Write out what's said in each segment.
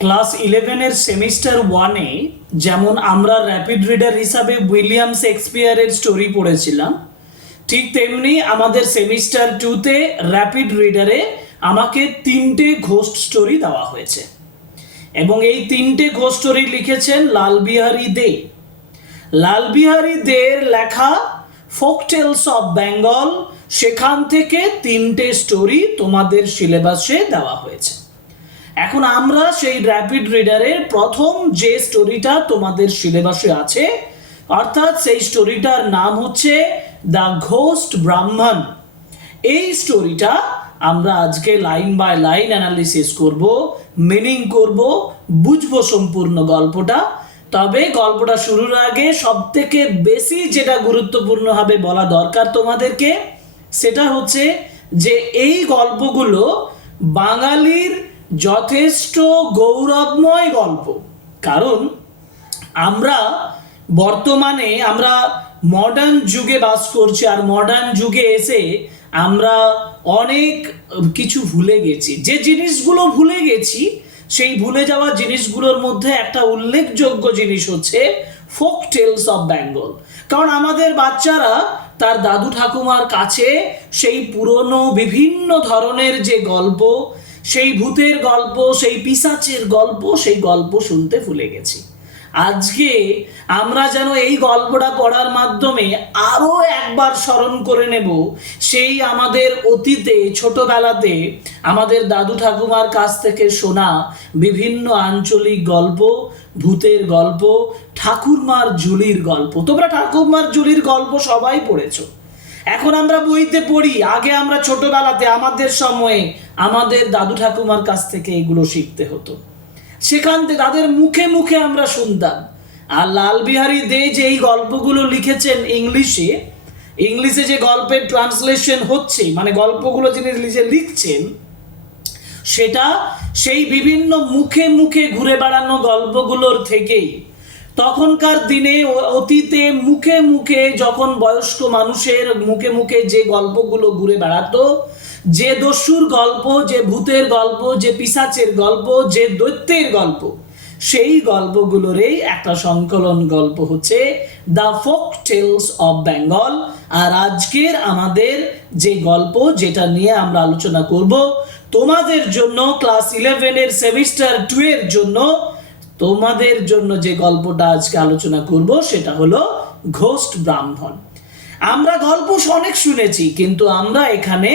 Class 11 এর semester 1 এ যেমন আমরা র্যাপিড রিডার হিসাবে উইলিয়াম শেক্সপিয়ারের স্টোরি পড়েছিলাম, ঠিক তেমনি আমাদের সেমিস্টার 2 তে র্যাপিড রিডারে আমাকে 3টে ঘোস্ট স্টোরি দেওয়া হয়েছে এবং এই 3টে ঘোস্ট স্টোরি লিখেছেন লালবিহারী দে। লালবিহারী দের লেখা ফোক টেলস অফ বেঙ্গল, সেখান থেকে 3টে স্টোরি তোমাদের সিলেবাসে দেওয়া হয়েছে। এখন আমরা সেই র্যাপিড রিডারের প্রথম যে স্টোরিটা তোমাদের সিলেবাসে আছে, অর্থাৎ সেই স্টোরিটার নাম হচ্ছে দ্য ঘোস্ট ব্রাহ্মণ। এই স্টোরিটা আমরা আজকে লাইন বাই লাইন অ্যানালিসিস করব, মিনিং করব, বুঝবো সম্পূর্ণ গল্পটা। তবে গল্পটা শুরুর আগে সবথেকে বেশি যেটা গুরুত্বপূর্ণ হবে বলা দরকার তোমাদেরকে, সেটা হচ্ছে যে এই গল্পগুলো বাঙালির যথেষ্ট গৌরবময় গল্প। কারণ আমরা বর্তমানে মডার্ন যুগে বাস করছি, আর মডার্ন যুগে এসে আমরা অনেক কিছু ভুলে গেছি। যে জিনিসগুলো ভুলে গেছি, সেই ভুলে যাওয়া জিনিসগুলোর মধ্যে একটা উল্লেখযোগ্য জিনিস হচ্ছে ফোক টেলস অফ বেঙ্গল। কারণ আমাদের বাচ্চারা তার দাদু ঠাকুমার কাছে সেই পুরনো বিভিন্ন ধরনের যে গল্প, সেই ভূতের গল্প, সেই পিশাচের গল্প, সেই গল্প শুনতে ভুলে গেছি। আজকে আমরা যেন এই গল্পটা পড়ার মাধ্যমে আরো একবার স্মরণ করে নেব সেই আমাদের অতীতে ছোটবেলাতে আমাদের দাদু ঠাকুমার কাছ থেকে শোনা বিভিন্ন আঞ্চলিক গল্প, ভূতের গল্প, ঠাকুরমার ঝুলির গল্প। তোমরা ঠাকুরমার ঝুলির গল্প সবাই পড়েছো। এখন আমরা বইতে পড়ি, আগে আমরা ছোটবেলাতে আমাদের সময়ে আমাদের দাদু ঠাকুমার কাছ থেকে এগুলো শিখতে হতো, সেখান থেকে তাদের মুখে মুখে আমরা শুনতাম। আর লালবিহারী দে যে এই গল্পগুলো লিখেছেন ইংলিশে যে গল্পের ট্রান্সলেশন হচ্ছে, মানে গল্পগুলো যিনি লিখছেন, সেটা সেই বিভিন্ন মুখে মুখে ঘুরে বেড়ানো গল্পগুলোর থেকেই। তখনকার দিনে অতীতে মুখে মুখে যখন বয়স্ক মানুষের মুখে মুখে যে গল্পগুলো ঘুরে বেড়াতো, যে দস্যুর গল্প, যে ভূতের গল্প, যে পিশাচের গল্প, যে দৈত্যের গল্প, সেই গল্পগুলোরই একটা সংকলন গল্প হচ্ছে the folk tales of Bengal. আর আজকের আমাদের যে গল্প, যেটা নিয়ে আমরা আলোচনা করব, তোমাদের জন্য ক্লাস 11 এর সেমিস্টার 2 এর জন্য তোমাদের জন্য যে গল্পটা আজকে আলোচনা করব, সেটা হলো ঘোস্ট ব্রাহ্মণ। আমরা গল্প অনেক শুনেছি, কিন্তু আমরা এখানে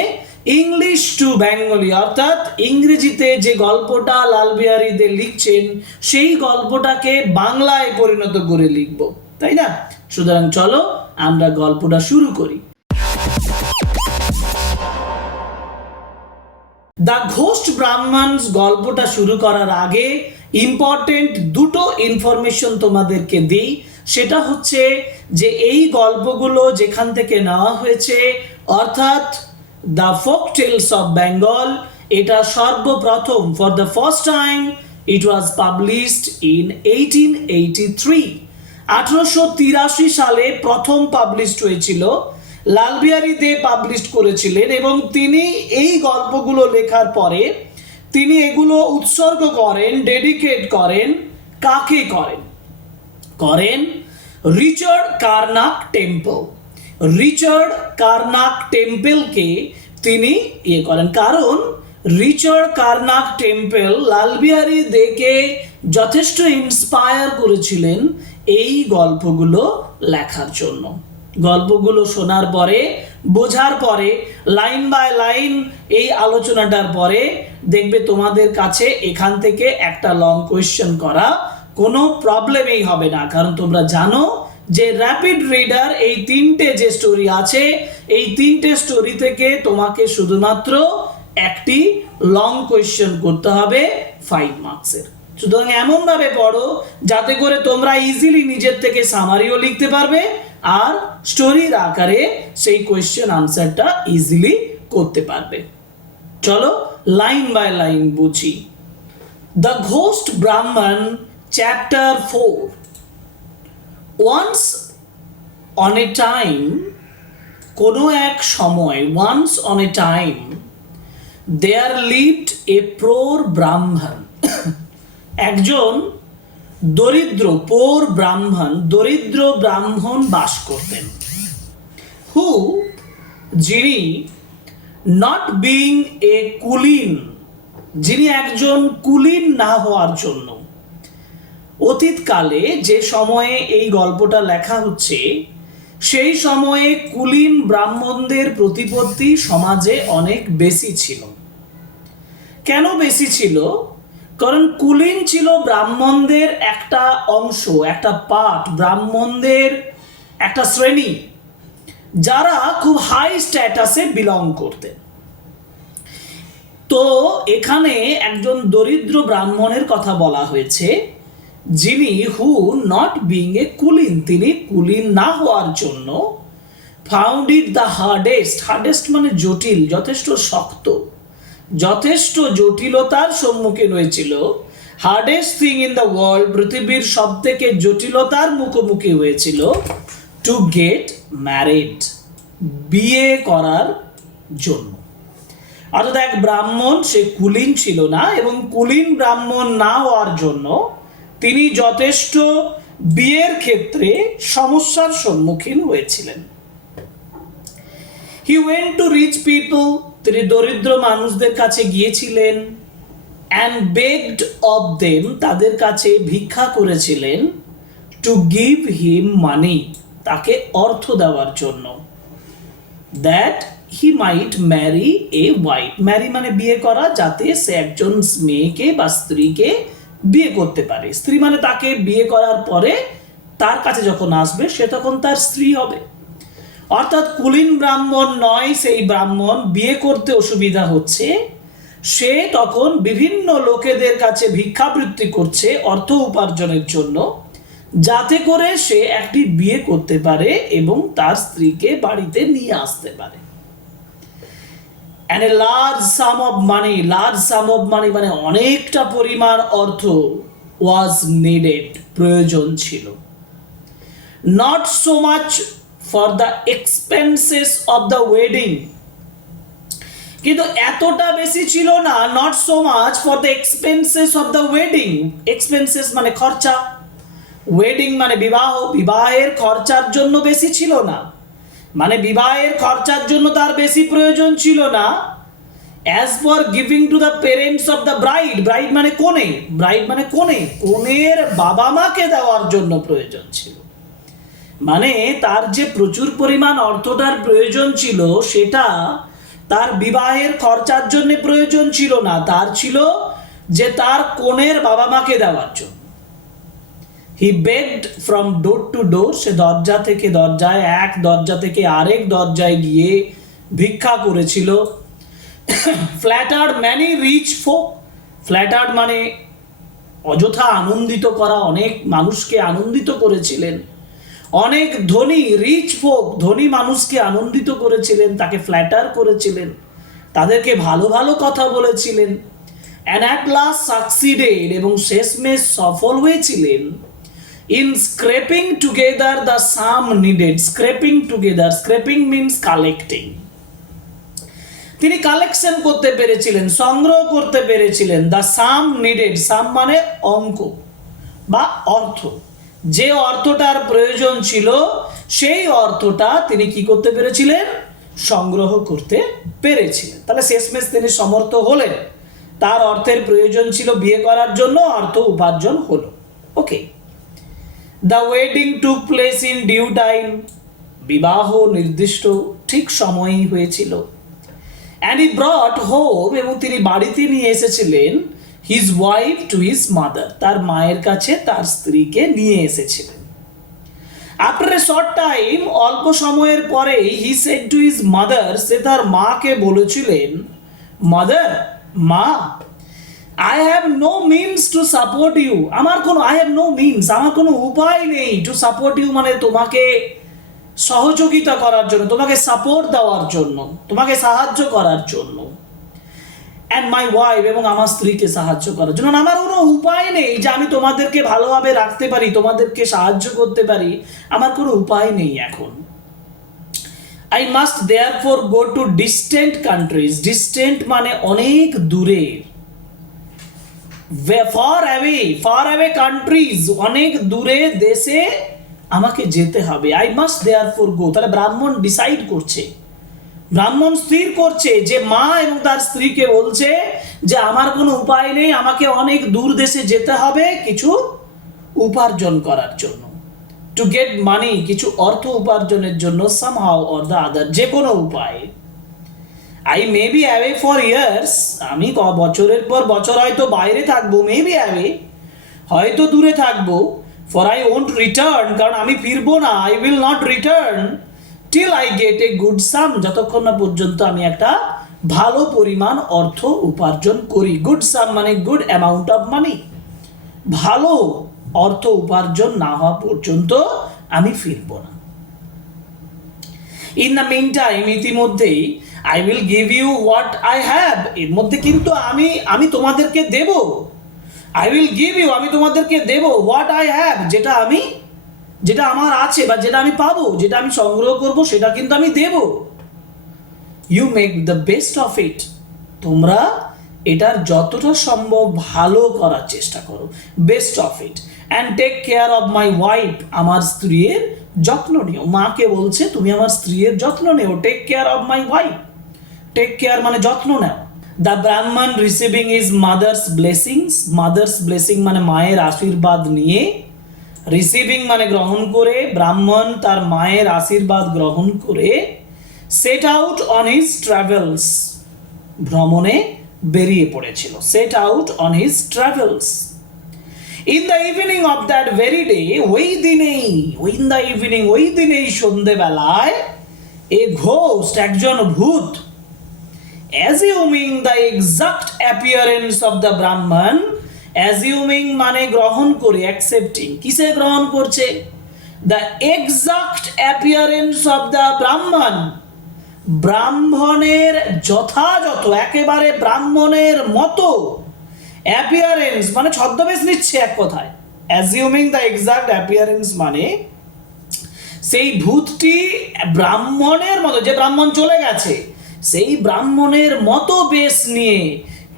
ইংলিশ টু বেঙ্গলি, অর্থাৎ ইংরেজিতে যে গল্পটা লালবিহারী দে লিখছেন, সেই গল্পটাকে বাংলায় পরিণত করে লিখব, তাই না? সুতরাং চলো আমরা গল্পটা শুরু করি। দ্য ঘোস্ট ব্রাহ্মণ গল্পটা শুরু করার আগে ইম্পর্টেন্ট দুটো ইনফরমেশন তোমাদেরকে দিই। সেটা হচ্ছে যে এই গল্পগুলো যেখান থেকে নেওয়া হয়েছে, অর্থাৎ the folk tales of Bengal, এটা সর্বপ্রথম for the first time it was published in 1883। 1883 সালে প্রথম পাবলিশড হয়েছিল। লালবিহারী দে পাবলিশ করেছিলেন এবং তিনি এই গল্পগুলো লেখার পরে তিনি এগুলো উৎসর্গ করেন, ডেডিকেট করেন। কাকে করেন? Richard Carnac Temple. Richard Carnac টেম্পলকে তিনি করেন, কারণ রিচার্ড কার্নাক টেম্পল লালবিহারী দেকে যথেষ্ট ইন্সপায়ার করেছিলেন এই গল্পগুলো লেখার জন্য। গল্পগুলো শোনার পরে, বোঝার পরে, লাইন বাই লাইন এই আলোচনাটার পরে দেখবে তোমাদের কাছে এখান থেকে একটা লং কোয়েশ্চেন করা কোনো প্রবলেমই হবে না। কারণ তোমরা জানো যে র্যাপিড রিডার এই 3টে যে স্টোরি আছে, এই 3টে স্টোরি থেকে তোমাকে শুধুমাত্র একটি লং কোয়েশ্চেন করতে হবে 5 মার্কসের। সুতরাং এমনভাবে পড়ো যাতে করে তোমরা ইজিলি নিজের থেকে সামারিও লিখতে পারবে, আর স্টোরির আকারে সেই কোয়েশ্চেন আনসারটা ইজিলি করতে পারবে। চলো লাইন বাই লাইন বুঝি। The ghost brahmin, chapter 4। Once upon a time, কোনো এক সময়, once upon a time, there lived a poor brahmin. একজন দরিদ্র পোর ব্রাহ্মণ, দরিদ্র ব্রাহ্মণ বাস করতেন, হু যিনি নট বিং এ কুলিন, যিনি একজন কুলিন না হওয়ার জন্য, অতীতকালে যে সময়ে এই গল্পটা লেখা হচ্ছে সেই সময়ে কুলিন ব্রাহ্মণদের প্রতিপত্তি সমাজে অনেক বেশি ছিল। কেন বেশি ছিল? কারণ কুলিন ছিল ব্রাহ্মণদের একটা অংশ, একটা পার্ট, ব্রাহ্মণদের একটা শ্রেণী যারা খুব হাই স্ট্যাটাসে বিলং করতেন। তো এখানে একজন দরিদ্র ব্রাহ্মণের কথা বলা হয়েছে যিনি হু নট বিং এ কুলিন, তিনি কুলিন না হওয়ার জন্য found it the hardest, hardest মানে জটিল, যথেষ্ট শক্ত, যথেষ্ট জটিলতার সম্মুখীন হয়েছিল। Hardest thing in the world, পৃথিবীর সব থেকে জটিলতার মুখোমুখি হয়েছিল টু গেট ম্যারিড, বিয়ে করার জন্য। অর্থাৎ এক ব্রাহ্মণ, সে কুলিন ছিল না এবং কুলিন ব্রাহ্মণ না হওয়ার জন্য তিনি যথেষ্ট বিয়ের ক্ষেত্রে সমস্যার সম্মুখীন হয়েছিলেন। He went to reach people, তিনি দরিদ্র মানুষদের কাছে গিয়েছিলেন, অ্যান্ড বেগড অফ দেম, তাদের কাছে ভিক্ষা করেছিলেন, টু গিভ হিম মানি, তাকে অর্থ দেওয়ার জন্য, that he might marry a wife, marry মানে বিয়ে করা, যাতে সে একজন মেয়েকে বা স্ত্রীকে বিয়ে করতে পারে। স্ত্রী মানে তাকে বিয়ে করার পরে তার কাছে যখন আসবে সে তখন তার স্ত্রী হবে। অর্থাৎ কুলীন ব্রাহ্মণ নয় সেই ব্রাহ্মণ, বিয়ে করতে অসুবিধা হচ্ছে, সে তখন বিভিন্ন লোকেদের কাছে ভিক্ষাবৃত্তি করছে অর্থ উপার্জনের জন্য, যাতে করে সে একটি বিয়ে করতে পারে এবং তার স্ত্রীকে বাড়িতে নিয়ে আসতে পারে। And a large sum of money, large sum of money মানে অনেকটা পরিমাণ অর্থ was needed, প্রয়োজন ছিল। Not so much for the expenses of the wedding, কিন্তু এতটা বেশি ছিল না, not so much for the expenses of the wedding, expenses মানে খরচা, wedding মানে বিবাহ, বিবাহের খরচার জন্য বেশি ছিল না, মানে বিবাহের খরচার জন্য তার বেশি প্রয়োজন ছিল না। As for giving to the parents of the bride, bride মানে কনে, ব্রাইড মানে কনে, কনের বাবা মাকে দেওয়ার জন্য প্রয়োজন ছিল। মানে তার যে প্রচুর পরিমাণ অর্থটার প্রয়োজন ছিল সেটা তার বিবাহের খরচার জন্য প্রয়োজন ছিল না, তার ছিল যে তার কনের বাবা মাকে দেওয়ার জন্য। হি বেগড ফ্রম ডোর টু ডোর, সে দরজা থেকে দরজায়, এক দরজা থেকে আরেক দরজায় গিয়ে ভিক্ষা করেছিল। ফ্ল্যাটার্ড ম্যানি রিচ ফোক, ফ্ল্যাটার্ড মানে অযথা আনন্দিত করা, অনেক মানুষকে আনন্দিত করেছিলেন। অনেক ধনী, রিচ ফোক, ধনী মানুষকে আনন্দিত করেছিলেন, তাকে ফ্ল্যাটার করেছিলেন, তাদেরকে ভালো ভালো কথা বলেছিলেন। অ্যান্ড অ্যাট লাস্ট সাকসিডেড, এবং শেষমেশ সফল হয়েছিলেন in scraping together the sum needed, scraping together, scraping means collecting, তিনি কালেকশন করতে পেরেছিলেন, সংগ্রহ করতে পেরেছিলেন, the sum needed, sum মানে অঙ্ক বা অর্থ, যে অর্থটার প্রয়োজন ছিল সেই অর্থটা তিনি কি করতে পেরেছিলেন, সংগ্রহ করতে পেরেছিলেন। তাহলে শেষমেশ তিনি সমর্থ হলেন, তার অর্থের প্রয়োজন ছিল বিয়ে করার জন্য, অর্থ উপার্জন হলো। ওকে, The wedding took place in due time, বিবাহ নির্দিষ্ট ঠিক সময়ই হয়েছিল। And he brought home, এবং তিনি বাড়িতে নিয়ে এসেছিলেন his wife to his mother, তার মায়ের কাছে তার স্ত্রীকে নিয়ে এসেছিলেন। After a short time, অল্প সময়ের পরেই he said to his mother, সে তার মাকে বলেছিলেন, mother, মা, I have no means to support you, আমার কোনো I have no means, আমার কোনো উপায় নেই to support you মানে তোমাকে সহযোগিতা করার জন্য, তোমাকে সাপোর্ট দেওয়ার জন্য, তোমাকে সাহায্য করার জন্য। and my wife, এবং আমার স্ত্রীকে সাহায্য করার জন্য, আমার কোনো উপায় নেই যে আমি তোমাদেরকে ভালোভাবে রাখতে পারি, তোমাদেরকে সাহায্য করতে পারি, আমার কোনো উপায় নেই এখন। I must therefore go to distant countries, distant মানে অনেক দূরে, ফার অ্যাওয়ে কান্ট্রিজ, অনেক দূরে দেশে আমাকে যেতে হবে। আই মাস্ট দেয়ারফর গো। তাহলে ব্রাহ্মণ ডিসাইড করছে, ব্রাহ্মণ স্থির করছে যে মা এবং তার স্ত্রীকে বলছে যে আমার কোনো উপায় নেই, আমাকে অনেক দূর দেশে যেতে হবে কিছু উপার্জন করার জন্য, টু গেট মানি, কিছু অর্থ উপার্জনের জন্য, সামহাউ অর দ্য আদার, যে কোনো উপায়। I may be away for years, আমি বছরের পর বছর হয়তো বাইরে থাকবো, মে বি অ্যাওয়ে, হয়তো দূরে থাকবো, ফর আই ওন্ট রিটার্ন, কারণ আমি ফিরবো না, I will not return till I get a good sum, যতক্ষণ না পর্যন্ত আমি একটা ভালো পরিমাণ অর্থ উপার্জন করি। গুড সাম মানে গুড অ্যামাউন্ট অফ মানি, ভালো অর্থ উপার্জন না হওয়া পর্যন্ত আমি ফিরব না। ইন দ্য মিন টাইম, ইতিমধ্যেই, I will give you what I have, এর মধ্যে কিন্তু আমি তোমাদেরকে দেব, আই উইল গিভ ইউ, আমি তোমাদেরকে দেব, হোয়াট আই হ্যাভ, যেটা আমার আছে বা যেটা আমি পাবো, যেটা আমি সংগ্রহ করব, সেটা কিন্তু আমি দেব। You make the best of it, তোমরা এটার যতটা সম্ভব ভালো করার চেষ্টা করো, best of it, and take care of my wife, আমার স্ত্রীর যত্ন নিও। মাকে বলছে তুমি আমার স্ত্রীর যত্ন নিও, take care of my wife, take care মানে যত্ন নাও। The Brahmin receiving is mother's blessings, mother's blessing মানে মায়ের আশীর্বাদ নিয়ে, রিসিভিং মানে গ্রহণ করে, ব্রাহ্মণ তার মায়ের আশীর্বাদ গ্রহণ করে, set out on his travels, ভ্রমণে বেরিয়ে পড়েছিল, set out on his travels. In the evening of that very day, ওই দিনেই সন্ধেবেলায়, এ ঘোস্ট, একজন ভূত, assuming the exact appearance of the ব্রাহ্মণ, অ্যাজিউমিং মানে গ্রহণ করে, অ্যাকসেপ্টিং, কিসে গ্রহণ করছে, the exact appearance of the ব্রাহ্মণ, ব্রাহ্মণের যথাযথ, একেবারে ব্রাহ্মণের মতো, অ্যাপিয়ারেন্স মানে ছদ্মবেশ নিচ্ছে এক কথায়, অ্যাজিউমিং দ্য এক্সাক্ট অ্যাপিয়ারেন্স মানে সেই ভূতটি ব্রাহ্মণের মতো, যে ব্রাহ্মণ চলে গেছে সেই ব্রাহ্মণের মতো বেশ নিয়ে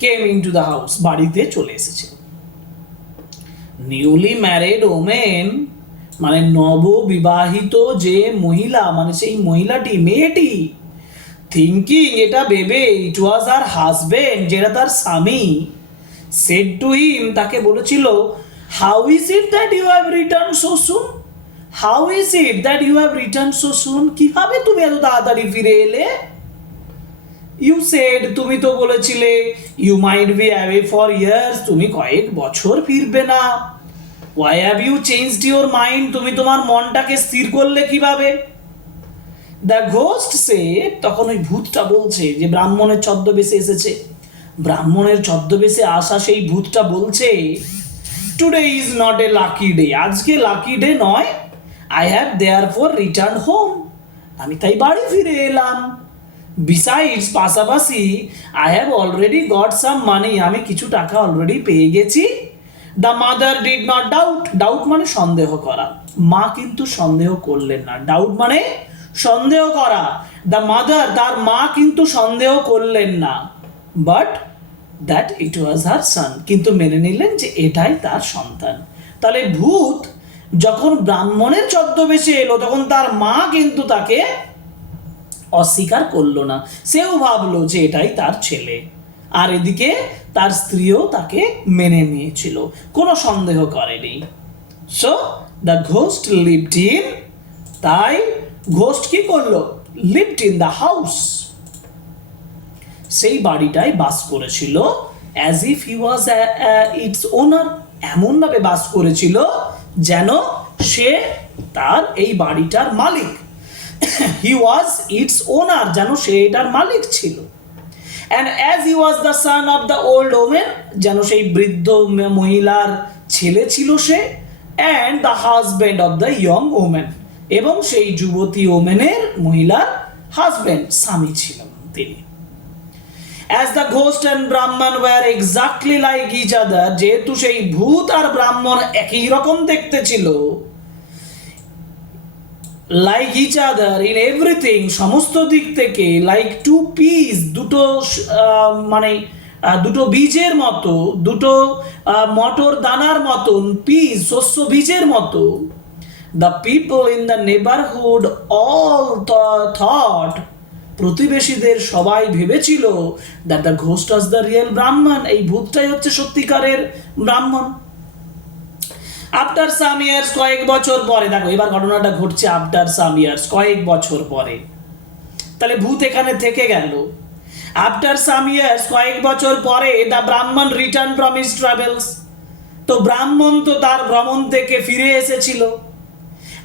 কেম ইনটু দ্য হাউস, বাড়িতে চলে এসেছে। নিউলি ম্যারিড ওমেন মানে নববিবাহিত যে মহিলা, মানে সেই মহিলাটি, মেয়েটি, থিঙ্কিং এটা ভেবে, ইট ওয়াজ আর হাজবেন্ড, যেটা তার স্বামী, সেড টু হিম, তাকে বলেছিল, how is it that you have return so soon, how is it that you have return so soon, কিভাবে তুমি এত তাড়াতাড়ি ফিরে এলে। ইউ সেড, তুমি তো বলেছিলে, you might be away for years, তুমি কয়েক বছর ফিরবে না। Why have you changed your mind, তুমি তোমার মনটাকে স্থির করলে কিভাবে। দ্য ঘোস্ট সে, তখন ওই ভূতটা বলছে, যে ব্রাহ্মণের ছদ্মবেশে এসেছে, ব্রাহ্মণের ছদ্মবেশে আসা সেই ভূতটা বলছে, today is not a lucky day, আজকে লাকি ডে নয়, I have therefore return home, আমি তাই বাড়ি ফিরে এলাম। বিসাইডস, পাশাপাশি, I have already got some money, আমি কিছু টাকা অলরেডি পেয়ে গেছি। The mother did not doubt, doubt মানে সন্দেহ করা, মা কিন্তু সন্দেহ করলেন না, ডাউট মানে সন্দেহ করা। দ্য মাদার, তার মা কিন্তু সন্দেহ করলেন না, বাট দ্যাট ইট ওয়াজ হার সান, কিন্তু মেনে নিলেন যে এটাই তার সন্তান। তাহলে ভূত যখন ব্রাহ্মণের ছদ্মবেশে এলো, তখন তার মা কিন্তু তাকে অস্বীকার করলো না, সেও ভাবলো যে এটাই তার ছেলে, আর এদিকে তার স্ত্রীও তাকে মেনে নিয়েছিল, কোনো সন্দেহ করেনি। So the ghost lived in, তাই ঘোস্ট কি করলো, লিভড ইন দ্য হাউস, সেই বাড়িটায় বাস করেছিল, as if he was it's ওনার, এমন ভাবে বাস করেছিল যেন সে তার এই বাড়িটার মালিক, হি ওয়াজ ইটস ওনার, যেন সে এটার মালিক ছিল। And as he was the son of the old women, যেন সেই বৃদ্ধ মহিলার ছেলে ছিল সে, and the husband of the young women, এবং সেই যুবতী ওমেনের, মহিলার হাজব্যান্ড, স্বামী ছিলেন তিনি। As the ghost and Brahman were exactly like each other, যেহেতু সেই ভূত আর ব্রাহ্মণ একই রকম দেখতে ছিল, like each other in everything, সমস্ত দিক থেকে, like two peas, দুটো মানে দুটো বীজের মতো, দুটো মটর দানার মতন, পিস শস্য বীজের মতো, the people in the neighbourhood all thought, প্রতিবেশীদের সবাই ভেবেছিল that the ghost was the real ব্রাহ্মণ, এই ভূতটাই হচ্ছে সত্যিকারের ব্রাহ্মণ। আফটার সাম ইয়ার্স, কয়েক বছর পরে, দেখো এবার ঘটনাটা ঘটছে আফটার সাম ইয়ার্স, কয়েক বছর পরে, তাহলে ভূত এখানে থেকে গেল। আফটার সাম ইয়ার্স, কয়েক বছর পরে, দ্য ব্রাহ্মণ রিটার্ন ফ্রম হিজ ট্রাভেলস, তো ব্রাহ্মণ তো তার ভ্রমণ থেকে ফিরে এসেছিল।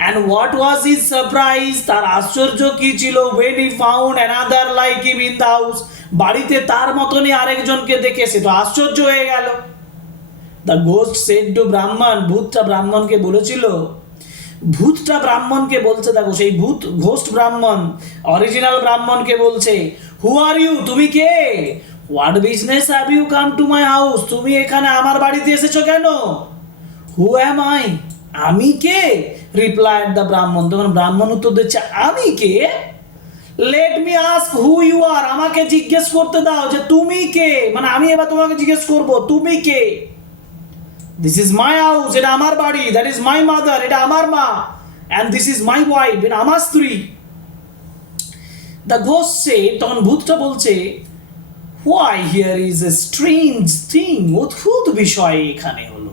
And what was his surprise, তার আশ্চর্য কি ছিল, when he found another like him in the house, বাড়িতে তার মতনই আরেকজনকে দেখে সে তো আশ্চর্য হয়ে গেল। The ghost said to Brahman, ভূতটা ব্রাহ্মণকে বলেছিল, ভূতটা ব্রাহ্মণকে বলছে, দেখো সেই ভূত ঘোস্ট ব্রাহ্মণ অরিজিনাল ব্রাহ্মণকে বলছে, হু আর ইউ, তুমি কে, what business have you come to my house, তুমি এখানে আমার বাড়িতে এসেছো কেন, হু অ্যাম আই, আমি কে, রিপ্লাইড দ্য ব্রাহ্মণ, তখন ব্রাহ্মণ উত্তর দিচ্ছে, আমি কে, let me ask who you are, আমাকে জিজ্ঞেস করতে দাও যে তুমি কে, মানে আমি এবার তোমাকে জিজ্ঞেস করব তুমি কে। দিস ইজ মাই হাউস, এটা আমার বাড়ি, দ্যাট ইজ মাই মাদার, এটা আমার মা, and this is my wife, এটা আমার স্ত্রী। দ্য ঘোস্ট সে, তখন ভূতটা বলছে, why here is a strange thing, অদ্ভুত বিষয় এখানে হলো।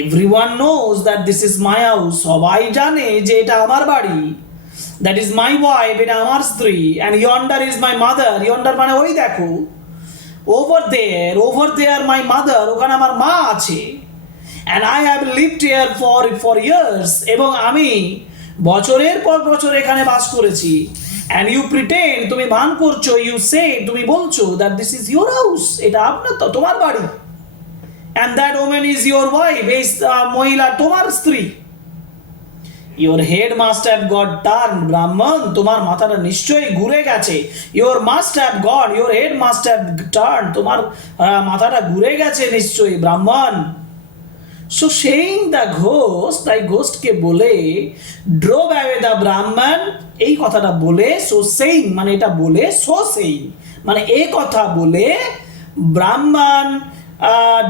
Everyone knows that this is my house, সবাই জানে যে এটা আমার বাড়ি, দ্যাট ইজ মাই ওয়াইফ, এটা আমার স্ত্রী, অ্যান্ড ইয়ন্ডার ইজ মাই মাদার, ইয়ন্ডার মানে ওই দেখো, ওভার দেয়ার মাই মাদার, ওখানে আমার মা আছে, and I have lived here for years, এবং আমি বছরের পর বছর এখানে বাস করেছি, অ্যান্ড ইউ প্রিটেন্ড, তুমি ভান করছো, ইউ সে, তুমি বলছো that this is your house, এটা আপনার তোমার বাড়ি, and that woman is your wife, এই মহিলা তোমার স্ত্রী। your head must have got turned, ব্রাহ্মণ তোমার মাথাটা নিশ্চয়ই ঘুরে গেছে, your head must have turned, তোমার মাথাটা ঘুরে গেছে নিশ্চয়ই ব্রাহ্মণ। so saying the ghost, তাই ঘোস্টকে বলে, drove away the ব্রাহ্মণ, এই কথাটা বলে, so saying মানে এটা বলে, so saying মানে এই কথা বলে, ব্রাহ্মণ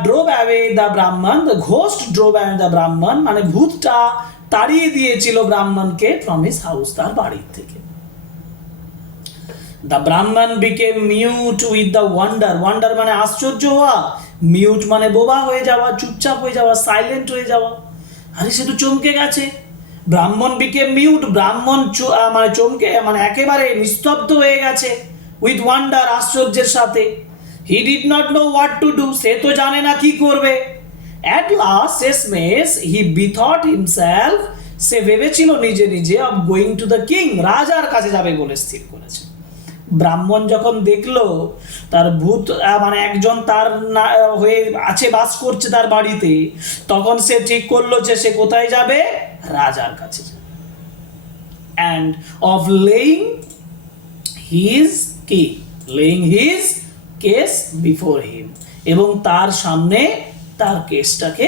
drove away the Brahman, the ghost drove away the Brahman, মানে ভূতটা তাড়িয়ে দিয়েছিল ব্রাহ্মণকে from his house, তার বাড়ি থেকে। The Brahman became mute with the wonder, wonder মানে আশ্চর্য হওয়া, mute মানে বোবা হয়ে যাওয়া, চুপচাপ হয়ে যাওয়া, সাইলেন্ট হয়ে যাওয়া, আরে সে তো চমকে গেছে। ব্রাহ্মণ became mute, ব্রাহ্মণ মানে চমকে মানে একেবারে নিস্তব্ধ হয়ে গেছে, with wonder আশ্চর্যের সাথে। He did not know what to do, সে তো জানে না কি করবে। At last, শেষমেশ, he bethought himself, সে ভেবেছিল নিজে নিজে, of going to the king, রাজার কাছে যাবে বলে স্থির করেছে। ব্রাহ্মণ যখন দেখলো তার ভূত মানে একজন তার হয়ে আছে, বাস করছে তার বাড়িতে, তখন সে ঠিক করলো যে সে কোথায় যাবে, রাজার কাছে যাবে। And of laying his case before him, এবং তার সামনে তার কেসটাকে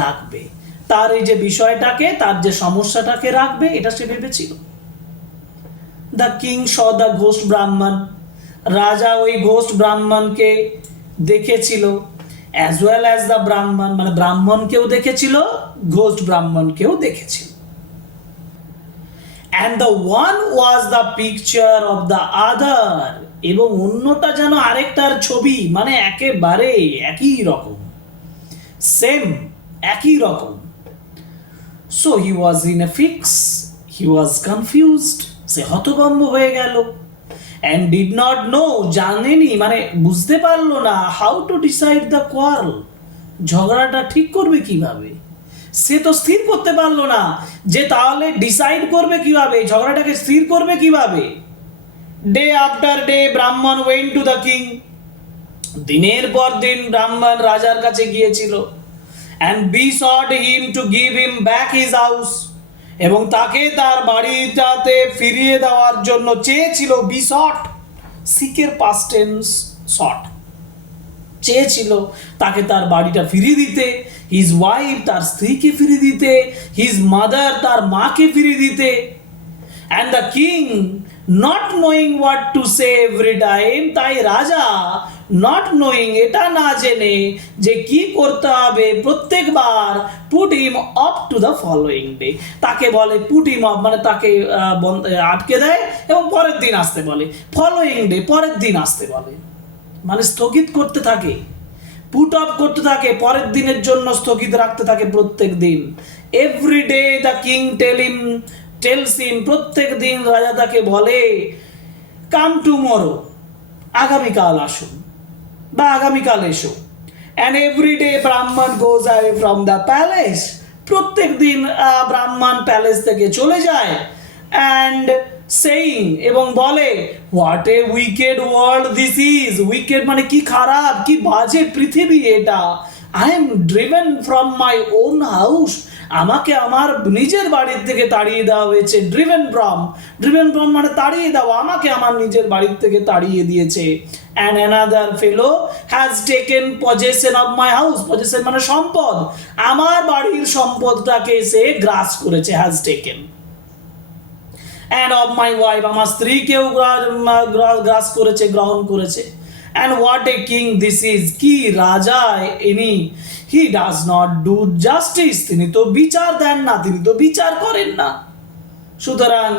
রাখবে, তার এই যে বিষয়টাকে, তার যে সমস্যাটাকে রাখবে, এটা সে ভেবেছিল। The king saw the ghost ব্রাহ্মণ, রাজা ওই ঘোস্ট ব্রাহ্মণকে দেখেছিল, অ্যাজ ওয়েল অ্যাজ দ্য ব্রাহ্মণ, মানে ব্রাহ্মণকেও দেখেছিল, ঘোস্ট ব্রাহ্মণকেও দেখেছিল। and the one was the picture of the other, এবং অন্যটা যেন আরেকটার ছবি, মানে একেবারে একই রকম, সেম একই রকম। so he was in a fix, he was confused, সে হতভম্ব হয়ে গেল, and did not know, জানেনি মানে বুঝতে পারলো না, how to decide the quarrel, ঝগড়াটা ঠিক করবে কিভাবে, সে তো স্থির করতে পারলো না যে তাহলে ডিসাইড করবে কিভাবে, ঝগড়াটাকে স্থির করবে কিভাবে। ডে আফটার ডে ব্রাহ্মণ ওয়েন্ট টু দ্য কিং, দিনের পর দিন ব্রাহ্মণ রাজার কাছে গিয়েছিল, and besought him to give him back his house, এবং তাকে তার বাড়িটাতে ফিরিয়ে দেওয়ার জন্য চেয়েছিল। besought, সিকের past tense sought, চেয়েছিল তাকে তার বাড়িটা ফিরিয়ে দিতে, হিজ ওয়াইফ তার স্ত্রীকে ফিরিয়ে দিতে, হিজ মাদার তার মাকে ফিরিয়ে দিতে। And the king not knowing what to say every time, তাই রাজা নট নোয়িং, এটা না জেনে যে কি করতে হবে প্রত্যেকবার, put him of to the following day, তাকে বলে পুট হিম অফ মানে তাকে আটকে দেয় এবং পরের দিন আসতে বলে, ফলোয়িং ডে পরের দিন আসতে বলে, মানে স্থগিত করতে থাকে, পুট অফ করতে থাকে, পরের দিনের জন্য স্থগিত রাখতে থাকে প্রত্যেক দিন। Every day the king tells him, প্রত্যেক দিন রাজা তাকে বলে কাম টুমরো, আগামীকাল আসুন বা আগামীকাল এসো। অ্যান্ড এভরি ডে ব্রাহ্মণ গোজ অ্যাওয়ে ফ্রম দ্য প্যালেস, প্রত্যেক দিন ব্রাহ্মণ প্যালেস থেকে চলে যায়। অ্যান্ড সেইং, এবং বলে what a wicked world this is, wicked মানে কি খারাপ কি বাজে পৃথিবী এটা। I am driven from my own house, আমাকে আমার নিজের বাড়ির থেকে তাড়িয়ে দেওয়া হয়েছে। ড্রিভেন ফ্রম মানে তাড়িয়ে দেওয়া, আমাকে আমার নিজের বাড়ির থেকে তাড়িয়ে দিয়েছে। And another fellow has taken possession of my house, possession মানে সম্পদ, আমার বাড়ির সম্পদটাকে সে গ্রাস করেছে, has taken. And of my wife, আমার স্ত্রীকেও গ্রাস করেছে, গ্রহণ করেছে। And what a king this is, কি রাজা ইনি, he does not do justice, তিনি তো বিচার দেন না, তিনি তো বিচার করেন না। সুতরাং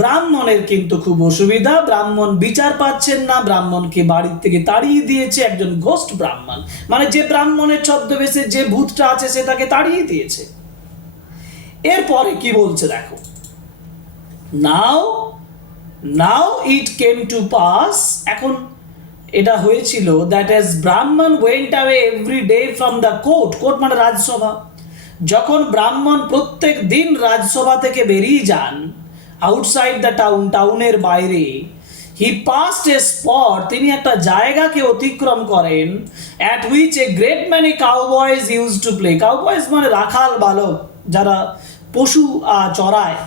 ব্রাহ্মণের কিন্তু খুব অসুবিধা, ব্রাহ্মণ বিচার পাচ্ছেন না, ব্রাহ্মণকে বাড়ির থেকে তাড়িয়ে দিয়েছে একজন ঘোস্ট ব্রাহ্মণ, মানে যে ব্রাহ্মণের ছদ্মবেশে যে ভূতটা আছে সে তাকে তাড়িয়ে দিয়েছে। এরপরে কি বলছে দেখো, নাও ইট কেম টু পাস, এখন এটা হয়েছিল, দ্যাট ইজ ব্রাহ্মণ went away every day from the court, court মানে রাজসভা, যখন ব্রাহ্মণ প্রত্যেক দিন রাজসভা থেকে বেরিয়ে যান, আউটসাইড দ্য টাউন, টাউনের বাইরে, হি পাস্ট এ স্পট, তিনি একটা জায়গাকে অতিক্রম করেন, at which a great many cowboys use to play, cowboys মানে রাখাল বালক, যারা পশু চড়ায়,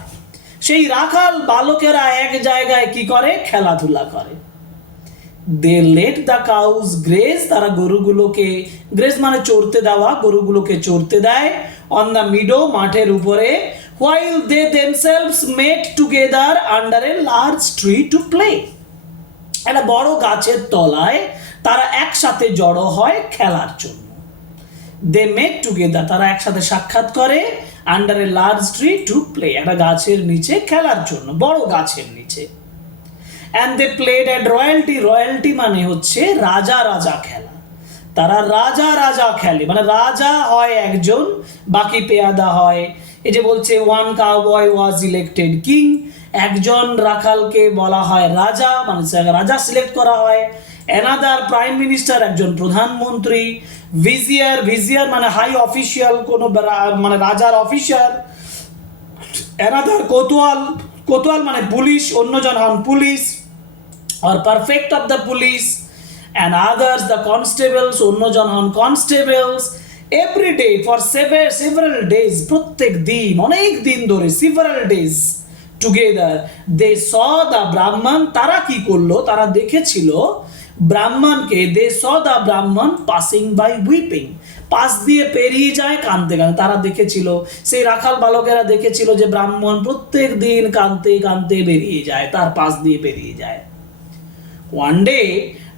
সেই রাখাল বালকেরা এক জায়গায় কি করে, খেলাধুলা করে। They let the cows graze, তারা গরুগুলোকে, গ্রেজ মানে চড়তে দেওয়া, গরুগুলোকে চড়তে দেয়, অন দ্য মিডো, মাঠের উপরে, while they themselves met together under a large tree to play, একটা বড় গাছের তলায় তারা একসাথে জড়ো হয় খেলার জন্য। দে মেট টুগেদার, তারা একসাথে সাক্ষাৎ করে, under a large tree to play, একটা গাছের নিচে খেলার জন্য, বড় গাছের নিচে। And they played at royalty, royalty মানে হচ্ছে রাজা রাজা খেলা, তারা রাজা রাজা খেলে, মানে রাজা হয় একজন, বাকি পেয়াদা হয়। এই যে বলছে one cowboy was elected king, একজন রাখালকে বলা হয় রাজা, মানে রাজা সিলেক্ট করা হয়। অ্যানাদার প্রাইম মিনিস্টার, একজন প্রধানমন্ত্রী। ভিজিয়ার মানে হাই অফিসিয়াল, কোনো মানে রাজার অফিসার। অ্যানাদার কোতোয়াল মানে পুলিশ, অন্যজন হন police, or prefect of the police, and others the constables, অন্যজন হন constables. Every day for several days, প্রত্যেক দিন, অনেক দিন ধরে, several days together, they saw the Brahman, তারা কি করলো, তারা দেখেছিল ব্রাহ্মণকে, they saw the Brahman passing by weeping, পাশ দিয়ে পেরিয়ে যায় কাঁদতে কাঁদতে, তারা দেখেছিল, সেই রাখাল বালকেরা দেখেছিল যে ব্রাহ্মণ প্রত্যেক দিন কাঁদতে কাঁদতে বেরিয়ে যায়, তার পাশ দিয়ে পেরিয়ে যায়। One day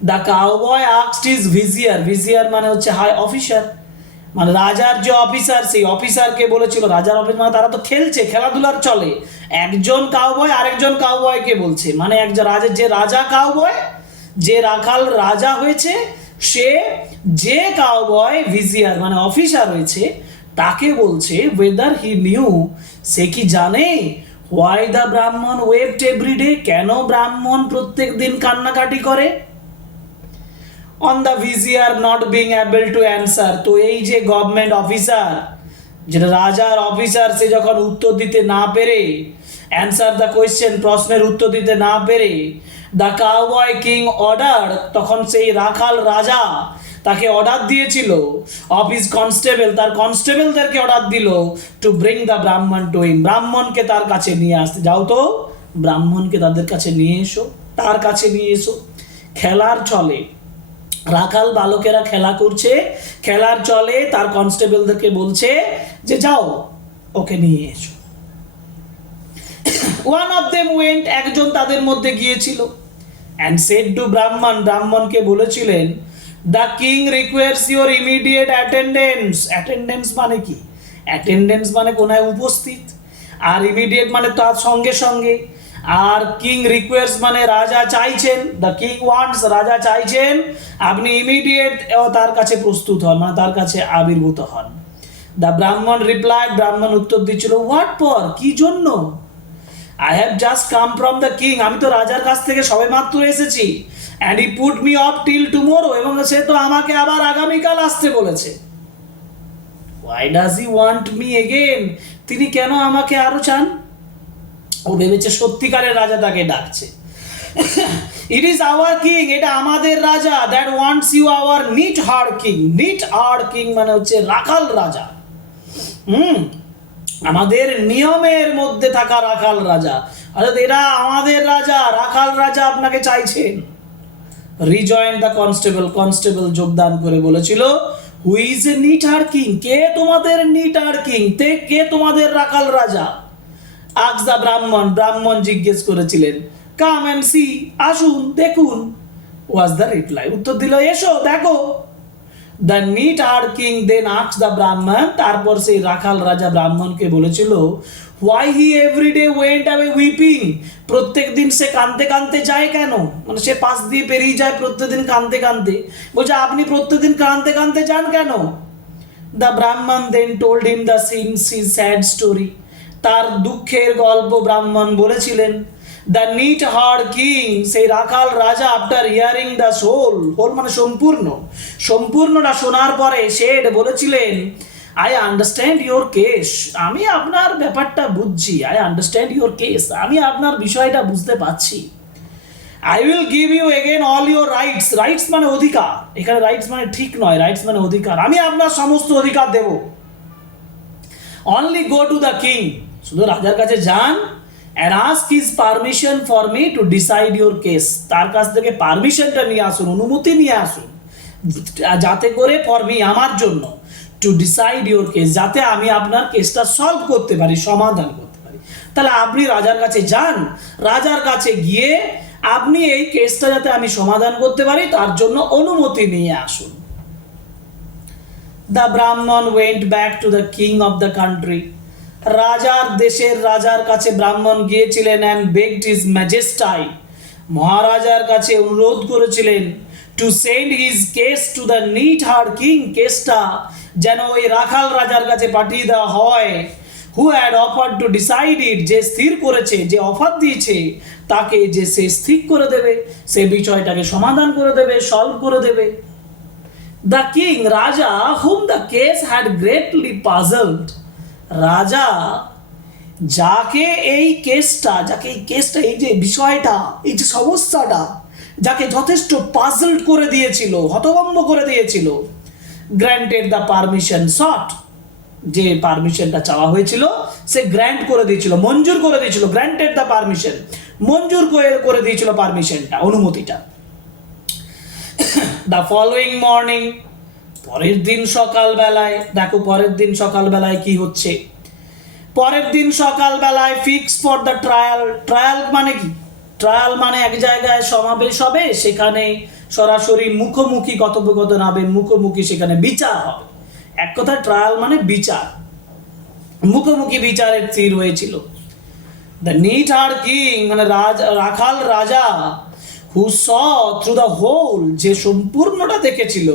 the cowboy asked his vizier মানে হচ্ছে হাই অফিসার, মানে রাজার যে অফিসার, সেই অফিসারকে বলেছিল, রাজার অফিস মানে তারা তো খেলছে, খেলাধুলার চলে, একজন কাউবয় আরেকজন কাউবয়কে বলছে, মানে একজন রাজা, যে রাজা কাউবয়, যে রাখাল রাজা হয়েছে, সে যে কাউবয় ভিজিয়ার মানে অফিসার হয়েছে তাকে বলছে whether he knew, সে কি জানে, why the Brahman wept every day, কেন ব্রাহ্মণ প্রত্যেক দিন কান্নাকাটি করে। on the vizier not being able to answer, তো এই যে গভর্নমেন্ট অফিসার, যেটা রাজার অফিসার, সে যখন উত্তর দিতে না পেরে, অ্যান্সার দ্য কোয়েশ্চেন, প্রশ্নের উত্তর দিতে না পেরে, দ্য কাউবয় কিং অর্ডার, তখন সেই রাখাল রাজা তাকে অর্ডার দিয়েছিল, অফিস কনস্টেবল, তার কনস্টেবলদেরকে অর্ডার দিল, টু ব্রিং দ্য ব্রাহ্মণ টু হিম, ব্রাহ্মণকে তার কাছে নিয়ে আসতে, যাও তো ব্রাহ্মণকে তাদের কাছে নিয়ে এসো, তার কাছে নিয়ে এসো। খেলার চলে, রাখাল বালকেরা খেলা করছে, খেলার চলে তার কনস্টেবলদেরকে বলছে যে যাও ওকে নিয়ে এসো। ওয়ান অফ দেম ওয়েন্ট, একজন তাদের মধ্যে গিয়েছিল, and said to Brahman, ব্রাহ্মণকে বলেছিলেন, the king requires your immediate attendance. Attendance মানে কি? Attendance মানে কোনায় উপস্থিত, আর ইমিডিয়েট মানে তার সঙ্গে সঙ্গে, আর কিং রিকোয়েস্ট মানে রাজা চাইছেন, দ্য কিং ওয়ান্টস, রাজা চাইছেন আপনি ইমিডিয়েট তার কাছে প্রস্তুত হন, মানে তার কাছে আবির্ভূত হন। দ্য ব্রাহ্মণ রিপ্লাইড, ব্রাহ্মণ উত্তর দিচ্ছিল, হোয়াট ফর, কি জন্য? I have just come from the king, আমি তো রাজার কাছ থেকে সবে মাত্র এসেছি। And he put me off till tomorrow, এবং সে তো আমাকে আবার আগামীকাল আসতে বলেছে। Why does he want me again? তিনি কেন আমাকে আরো চান? ও ভেবেছে সত্যিকারের রাজা তাকে ডাকছে। It is our king, এটা আমাদের রাজা, that wants you, our neat hard king. Neat hard king মানে হচ্ছে রাখাল রাজা, আমাদের নিয়মের মধ্যে থাকা রাখাল রাজা, অর্থাৎ এরা আমাদের রাজা, রাখাল রাজা আপনাকে চাইছেন। রিজয়েন দ্য কনস্টেবল, কনস্টেবল যোগদান করে বলেছিল, who is a neatherd king, কে তোমাদের নিট আর কিং, কে তোমাদের রাখাল রাজা? আক্স দ্য ব্রাহ্মণ, ব্রাহ্মণ জিজ্ঞেস করেছিলেন, কাম অ্যান্ড সি, আসুন দেখুন। ওয়াজ দ্য রিপ্লাই, উত্তর দিল, এসো দেখো। The neatherd king then asks the brahmin, তারপর সেই রাখাল রাজা ব্রাহ্মণকে বলেছিল, why he everyday went away weeping, প্রত্যেক দিন সে কাঁদতে কাঁদতে যায় কেন? মানে সে পাশ দিয়ে পেরিয়ে যায় প্রত্যেকদিন কাঁদতে কাঁদতে, বলছে আপনি প্রত্যেকদিন কাঁদতে কাঁদতে যান কেন? The brahmin then told him the sad story, তার দুঃখের গল্প ব্রাহ্মণ বলেছিলেন। দ্য নিট হার্ড কিং, সেই রাখাল রাজা, আফটার হিয়ারিং দ্য হোল মানে সম্পূর্ণ, সম্পূর্ণটা শোনার পরে সেড বলেছিলেন, আই আন্ডারস্ট্যান্ড ইউর কেস, আমি আপনার ব্যাপারটা বুঝছি, আই আন্ডারস্ট্যান্ড ইউর কেস, আমি আপনার বিষয়টা বুঝতে পারছি। I will give you again all your rights, rights মানে অধিকার, এখানে রাইটস মানে ঠিক নয়, রাইটস মানে অধিকার, আমি আপনার সমস্ত অধিকার দেব। Only go to the king, শুধু রাজার কাছে যান, and ask his permission for me to decide your case, তার কাছ থেকে পারমিশনটা নিয়ে আসুন, অনুমতি নিয়ে আসুন, যাতে করে ফর মি, আমার জন্য, টু ডিসাইড ইউর কেস, যাতে আমি আপনার কেসটা সলভ করতে পারি, সমাধান করতে পারি। তাহলে আপনি রাজার কাছে যান, রাজার কাছে গিয়ে আপনি এই কেসটা যাতে আমি সমাধান করতে পারি তার জন্য অনুমতি নিয়ে আসুন। The brahmin went back to the king of the country, রাজার দেশের রাজার কাছে ব্রাহ্মণ গিয়েছিলেন, অ্যান্ড বেগড হিজ ম্যাজেস্টাই, মহারাজার কাছে অনুরোধ করেছিলেন, to send his case to the neatherd king, কেসটা যেন ওই রাখাল রাজার কাছে পাঠিয়ে দেওয়া হয়, who had offer to decide it, যে স্থির করেছে, যে অফার দিয়েছে তাকে, যে সে স্থির করে দেবে, সে বিষয়টাকে সমাধান করে দেবে, সলভ করে দেবে। দ্য কিং, রাজা, whom the case had greatly puzzled, রাজা যাকে এই কেসটা, এই যে বিষয়টা, এই যে সমস্যাটা, যাকে যথেষ্ট পাজলড করে দিয়েছিল, হতভম্ব করে দিয়েছিল, গ্র্যান্টেড দ্য পারমিশন সট, যে পারমিশনটা চাওয়া হয়েছিল সে গ্র্যান্ট করে দিয়েছিল, মঞ্জুর করে দিয়েছিল, গ্র্যান্টেড দ্য পারমিশন, মঞ্জুর করে দিয়েছিল পারমিশনটা, অনুমতিটা। দ্য ফলোয়িং মর্নিং, পরের দিন সকালবেলায়, দেখো পরের দিন সকালবেলায় কি হচ্ছে। পরের দিন সকালবেলায় fix for the trial, trial মানে কি? ট্রায়াল মানে এক জায়গায় সমাবেশ হবে, সেখানে সরাসরি মুখোমুখি কথোপকথন হবে, মুখোমুখি সেখানে বিচার হবে, এক কথায় ট্রায়াল মানে বিচার, মুখোমুখি বিচারের স্থির হয়েছিল। দ্য নিট আর কিং মানে রাখাল রাজা, হু স থ্রু দ্য হোল, যে সম্পূর্ণটা দেখেছিল,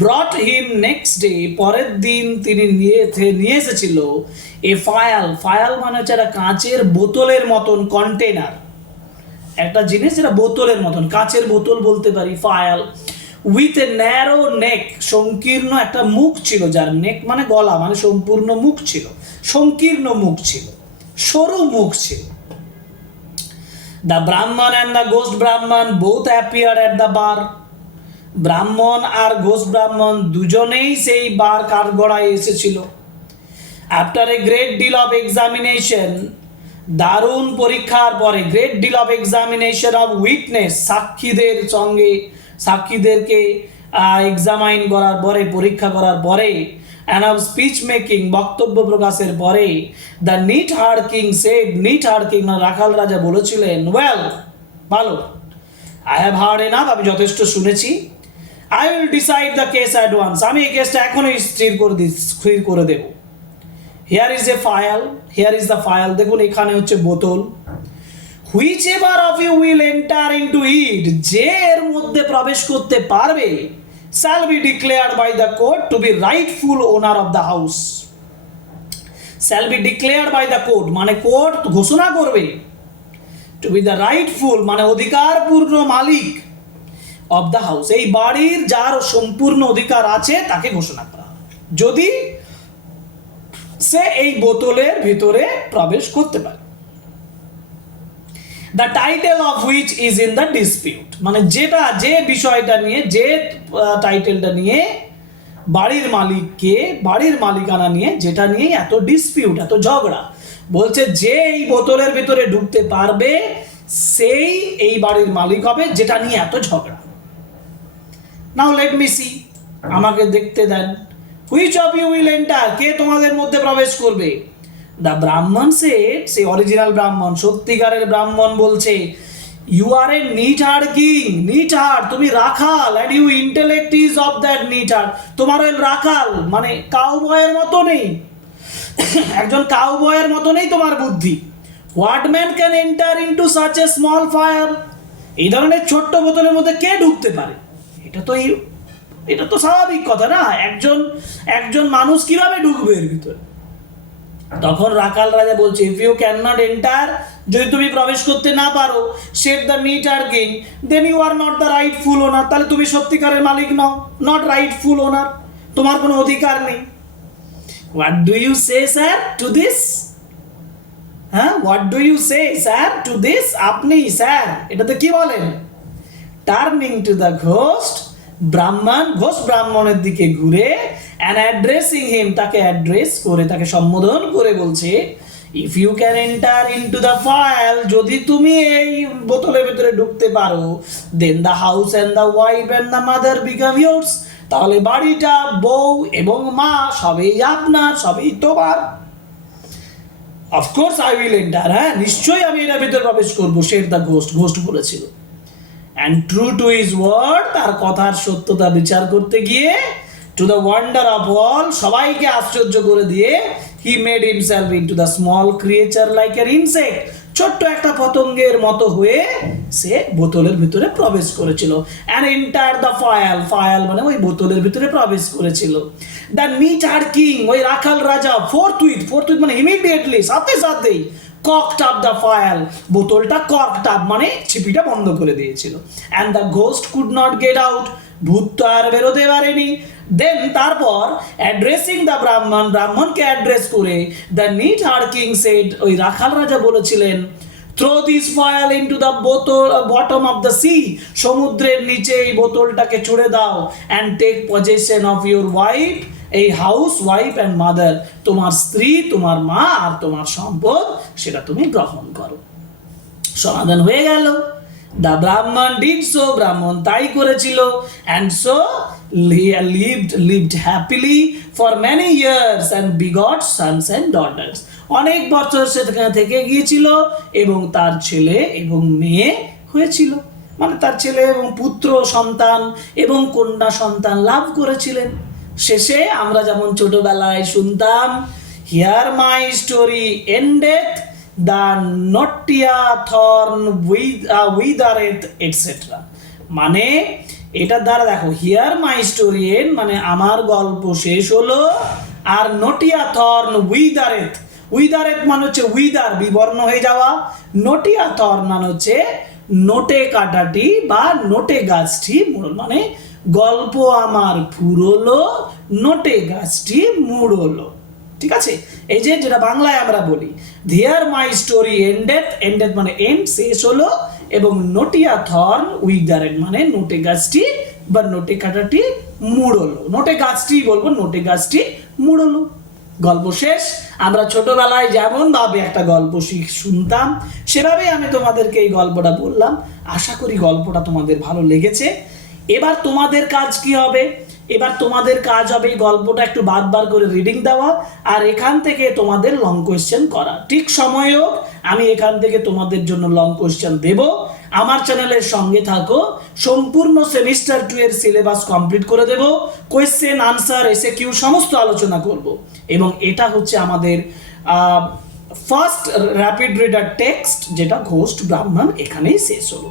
ব্রট হিম নেক্সট ডে, পরের দিন তিনি নিয়ে এসেছিল, এ ফায়াল মানে হচ্ছে একটা কাঁচের বোতলের মতন কন্টেনার, একটা জিনিস যেটা বোতলের মতন, কাঁচের বোতল বলতে পারি, ফায়াল, উইথ এ ন্যারো নেক, সংকীর্ণ একটা মুখ ছিল, যার নেক মানে গলা, মানে সম্পূর্ণ মুখ ছিল, সংকীর্ণ মুখ ছিল, সরু মুখ ছিল। The brahmin and the ghost brahmin both appear at the bar, ব্রাহ্মণ আর ঘোষ ব্রাহ্মণ দুজনেই সেই বার কাঠগড়ায় এসেছিল। After a great deal of examination, দারুণ পরীক্ষার পরে, great deal of examination of witness, সাক্ষীদের সঙ্গে সাক্ষীদেরকে এক্সামাইন করার পরে, পরীক্ষা করার পরে, অ্যান্ড অফ স্পিচ মেকিং, বক্তব্য প্রকাশের পরে, the neatherd king said, neatherd king রাখাল রাজা বলেছিলেন, ওয়েল, ভালো, আই হ্যাভ হার্ড এনাফ, আমি যথেষ্ট শুনেছি। I will decide the case at once, আমি এই কেসটা এখনই স্থির করে দেব। Here is a file, here is the file, দেখুন এখানে হচ্ছে বোতল। Which ever of you will enter into ইট, যে এর মধ্যে প্রবেশ করতে পারবে, shall be declared by the court to be rightful owner of the house. Shall be declared by the court মানে কোর্ট ঘোষণা করবে, to be the rightful মানে অধিকারপূর্ণ মালিক of the house, এই বাড়ির যার সম্পূর্ণ অধিকার আছে তাকে ঘোষণা করা হবে যদি সে এই বোতলের ভিতরে প্রবেশ করতে পারে। The title of which is in the dispute মানে যেটা, যে বিষয়টা নিয়ে, যে টাইটেলটা নিয়ে বাড়ির মালিককে, বাড়ির মালিকানা নিয়ে, যেটা নিয়ে এত ডিসপিউট, এত ঝগড়া, বলছে যে এই বোতলের ভিতরে ঢুকতে পারবে সেই এই বাড়ির মালিক হবে, যেটা নিয়ে এত ঝগড়া। নাও লেট মি সি, আমাকে দেখতে দেন। Which of you will enter, কে তোমাদের মধ্যে প্রবেশ করবে? দ্য ব্রাহ্মণ সেড, সেই অরিজিনাল ব্রাহ্মণ, সত্যিকারের ব্রাহ্মণ বলছে, you are a neatherd king, neatherd, তুমি রাখাল, and you intellect is of that neatherd, তোমার ওই রাখাল মানে কাউবয়ের মতো নেই, একজন কাউবয়ের মতো নেই তোমার বুদ্ধি। What man can enter into such a small fire, এই ধরনের ছোট্ট বোতলের মধ্যে কে ঢুকতে পারে? এটা তো স্বাভাবিক কথা না, একজন মানুষ কিভাবে ঢুকবে এর ভিতরে? তখন রাখাল রাজা বলছে, if you can not enter, যদি তুমি প্রবেশ করতে না পারো, set the neatherd king, then you are not the rightful owner, তাহলে তুমি সত্যিকারের মালিক নও, নট রাইটফুল ওনার, তোমার কোনো অধিকার নেই। What do you say sir to this? হ্যাঁ, what do you say sir to this? আপনি স্যার এটাতে কি বলেন? টার্নিং টু দ্য ঘোস্ট ব্রাহ্মণ, ঘোষ ব্রাহ্মণের দিকে ঘুরে, and addressing him, তাকে অ্যাড্রেস করে, তাকে সম্বোধন করে বলছে, if you can enter into the phial, যদি তুমি এই বোতলের ভিতরে ঢুকতে পারো, then the house and the wife and the mother become yours, তাহলে বাড়িটা, বউ এবং মা সবই আপনার, সবই তোমার। অফকোর্স আই উইল এন্টার, হ্যাঁ নিশ্চয়ই আমি এটার ভিতরে প্রবেশ করবো, সেট দ্য ঘোস্ট, ঘোস্ট বলেছিল। And true to his word, তার কথার সত্যতা বিচার করতে গিয়ে, to the wonder of all, সবাইকে আশ্চর্য করে দিয়ে, he made himself into the small creature like an insect, ছোট্ট একটা পতঙ্গের মতো হয়ে সে বোতলের ভিতরে প্রবেশ করেছিল। And enter the vial, vial মানে ওই বোতলের ভিতরে প্রবেশ করেছিল। দ্য নিট আর কিং, ওই রাখাল রাজা, ফোর্থউইথ মানে ইমিডিয়েটলি, সাথে সাথেই, ককড আপ দ্য ফায়াল, বোতলটা কর্কড আপ মানে ছিপিটা বন্ধ করে দিয়েছিল। And the ghost could not get out, ভূত তো আর বেরোতে পারেনি। দেন তারপর অ্যাড্রেসিং দ্য ব্রাহ্মণ, ব্রাহ্মণকে অ্যাড্রেস করে, the neatherd king said, ওই রাখাল রাজা বলেছিলেন, throw this phial into the bottom of the sea, সমুদ্রের নিচে এই বোতলটাকে ছুড়ে দাও। And take possession of your wife, এই হাউস ওয়াইফ অ্যান্ড মাদার, তোমার স্ত্রী, তোমার মা আর তোমার সম্পদ, সেটা তুমি গ্রহণ করো। সমাধান হয়ে গেল। দ্য ব্রাহ্মণ ডিড সো, ব্রাহ্মণ তাই করেছিল। And so lived happily for many years and begot sons and daughters, অনেক বছর সেখানে থেকে গিয়েছিল এবং তার ছেলে এবং মেয়ে হয়েছিল, মানে তার ছেলে এবং পুত্র সন্তান এবং কন্যা সন্তান লাভ করেছিলেন। শেষে আমরা যেমন ছোটবেলায় শুনতাম, here my story endeth, the natiya thorn withereth etcetera, মানে এটার দ্বারা দেখো, হিয়ার মাই স্টোরি এন্ড মানে আমার গল্প শেষ হলো, আর নটিয়া থর্ন উইদারেথ, উইদারেথ মানে হচ্ছে উইদার, বিবর্ণ হয়ে যাওয়া, নটিয়া থর্ন মানে হচ্ছে নোটে কাটাটি বা নোটে গাছটি মুড়ল, মানে গল্প আমার ফুরলো, নোটে গাছটি মুড়লো। ঠিক আছে, এই যে যেটা বাংলায় আমরা বলি, হিয়ার মাই স্টোরি এন্ডেথ, এন্ডেথ মানে এন্ড, শেষ হলো, এবং নোটিয়া থর্ন উইদারেড মানে নোটে গাছটি বা নোটে কাটাটি মুড়লো, নোটে গাছটি বলবো, নোটে গাছটি মুড়লো। গল্প শেষ। আমরা ছোটবেলায় যেমন ভাবে একটা গল্প শুনতাম, সেভাবেই আমি তোমাদেরকে এই গল্পটা বললাম। আশা করি গল্পটা তোমাদের ভালো লেগেছে। এবার তোমাদের কাজ কি হবে? এবার তোমাদের কাজ হবে এই গল্পটা একটু বারবার করে রিডিং দেওয়া, আর এখান থেকে তোমাদের লং কোয়েশ্চেন করা। ঠিক সময়েও আমি এখান থেকে তোমাদের জন্য লং কোয়েশ্চেন দেব, আমার চ্যানেলের সঙ্গে থাকো, সম্পূর্ণ সেমিস্টার 2 এর সিলেবাস কমপ্লিট করে দেব, কোয়েশ্চেন আনসার এসএকিউ সমস্ত আলোচনা করব। এবং এটা হচ্ছে আমাদের ফার্স্ট র্যাপিড রিডার টেক্সট, যেটা ঘোস্ট ব্রাহ্মণ, এখানেই শেষ হলো।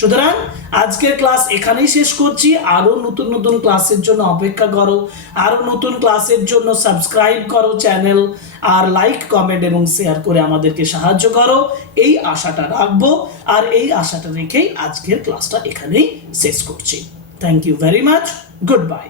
সুতরাং আজকের ক্লাস এখানেই শেষ করছি। আরো নতুন নতুন ক্লাসের জন্য অপেক্ষা করো, আরো নতুন ক্লাসের জন্য সাবস্ক্রাইব করো চ্যানেল, আর লাইক কমেন্ট এবং শেয়ার করে আমাদেরকে সাহায্য করো, এই আশাটা রাখবো। আর এই আশাটা রেখেই আজকের ক্লাসটা এখানেই শেষ করছি। Thank you very much, good bye.